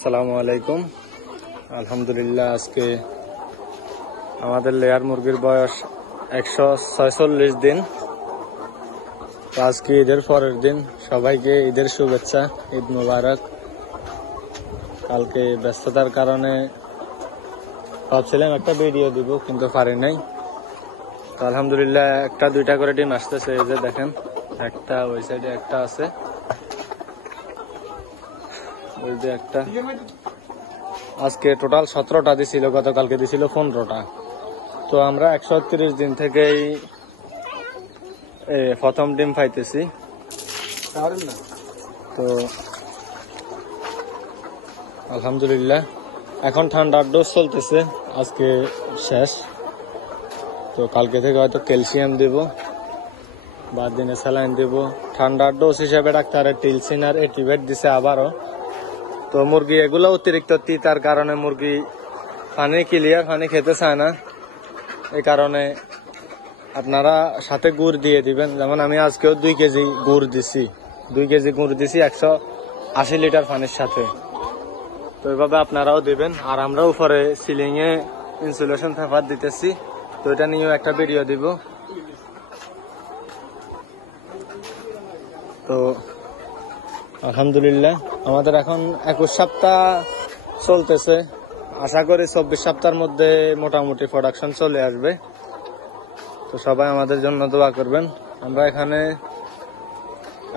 আসসালামু আলাইকুম। আলহামদুলিল্লাহ, আজকে আমাদের লেয়ার মুরগির বয়স 146 দিন। আজকে ঈদের পরের দিন। সবাইকে ঈদের শুভেচ্ছা, ঈদ মুবারক। কালকে ব্যস্ততার কারণে ভাবছিলাম একটা ভিডিও দিব, কিন্তু পারি নাই। তো আলহামদুলিল্লাহ একটা দুইটা করে ডিম আসতেছে। এই যে দেখেন, একটা ওই সাইডে একটা আছে, ওই যে একটা। আজকে টোটাল 17টা দিছিল, গতকালকে দিছিল 15টা। তো আমরা 131 দিন থেকেই প্রথম ডিম পাইতেছি। তো আলহামদুলিল্লাহ এখন ঠান্ডার ডোজ চলতেছে, আজকে শেষ। তো কালকে থেকে হয়তো ক্যালসিয়াম দেব, বাদ দিনে স্যালাইন দেব। ঠান্ডার ডোজ হিসেবে ডাক্তারের টিলসিন আর এটিভেট দিছে আবারও। তো মুরগি এগুলো অতিরিক্ত তিতার কারণে মুরগি ক্লিয়ার পানি খেতে চায় না। এই কারণে আপনারা সাথে গুড় দিয়ে দিবেন। যেমন আমি আজকেও 2 কেজি গুড় দিছি, 2 কেজি গুড় দিছি 180 লিটার পানির সাথে। তো এইভাবে আপনারাও দিবেন। আর আমরা উপরে সিলিং এ ইনসুলেশন পেপার দিতেছি, তো এটা নিয়েও একটা ভিডিও দিব। তো আলহামদুলিল্লাহ আমাদের এখন 21 সপ্তাহ চলতেছে। আশা করি 24 সপ্তাহের মধ্যে মোটামুটি প্রোডাকশন চলে আসবে। তো সবাই আমাদের জন্য দোয়া করবেন। আমরা এখানে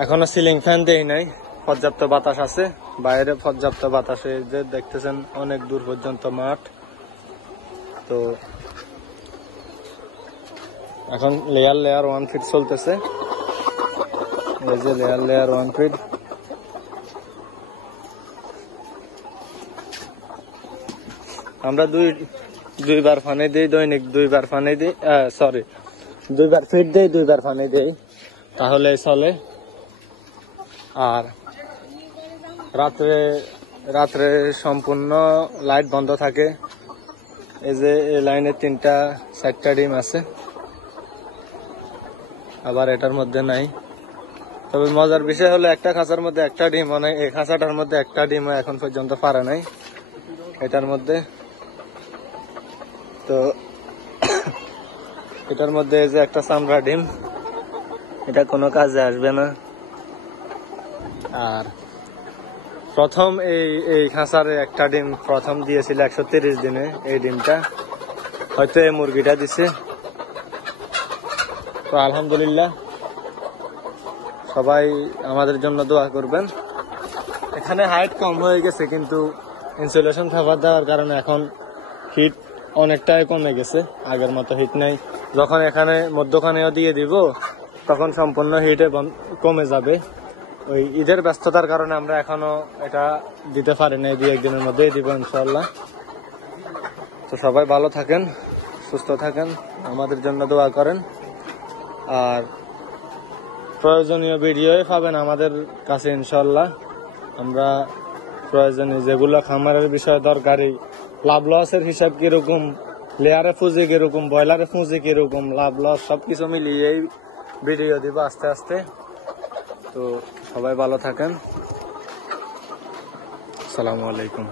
এখনো সিলিং ফ্যান দেই নাই, পর্যাপ্ত বাতাস আছে বাইরে, পর্যাপ্ত বাতাসে যে দেখতেছেন অনেক দূর পর্যন্ত মাঠ। তো এখন লেয়ার 1 ফিট চলতেছে। এই যে লেয়ার 1 ফিট। আমরা দুইবার পানি দিই, দৈনিক 2বার পানি দিই, 2বার ফিট দিই, 2বার পানি দিই, তাহলে চলে। আর রাত্রে সম্পূর্ণ লাইট বন্ধ থাকে। এই যে এই লাইনে 3টা-4টা ডিম আছে, আবার এটার মধ্যে নাই। তবে মজার বিষয় হলো একটা খাঁচার মধ্যে একটা ডিম, মানে এই খাঁচাটার মধ্যে একটা ডিম এখন পর্যন্ত পারে নাই এটার মধ্যে। তো এটার মধ্যে এই যে একটা চামড়া ডিম, এটা কোনো কাজে আসবে না। আর প্রথম এই খাঁচার একটা ডিম প্রথম দিয়েছিল 130 দিনে। এই ডিমটা হয়তো এই মুরগিটা দিছে। তো আলহামদুলিল্লাহ সবাই আমাদের জন্য দোয়া করবেন। এখানে হাইট কম হয়ে গেছে, কিন্তু ইনসুলেশন পেপার দেওয়ার কারণে এখন হিট অনেকটাই কমে গেছে, আগের মতো হিট নাই। যখন এখানে মধ্যখানেও দিয়ে দিব তখন সম্পূর্ণ হিটে কমে যাবে। ওই ঈদের ব্যস্ততার কারণে আমরা এখনো এটা দিতে পারি নাই, 2-1 দিনের মধ্যেই দিব ইনশাআল্লাহ। তো সবাই ভালো থাকেন, সুস্থ থাকেন, আমাদের জন্য দোয়া করেন। আর প্রয়োজনীয় ভিডিও পাবেন আমাদের কাছে ইনশাআল্লাহ। আমরা প্রয়োজনীয় যেগুলো খামারের বিষয়ে দরকারি, লাভ লসের হিসাব কিরকম, লেয়ারে পুঁজি কিরকম, ব্রয়লারে পুঁজি কিরকম, লাভ লস সবকিছু মিলিয়েই ভিডিও দিব আস্তে আস্তে। তো সবাই ভালো থাকেন। আসসালামু আলাইকুম।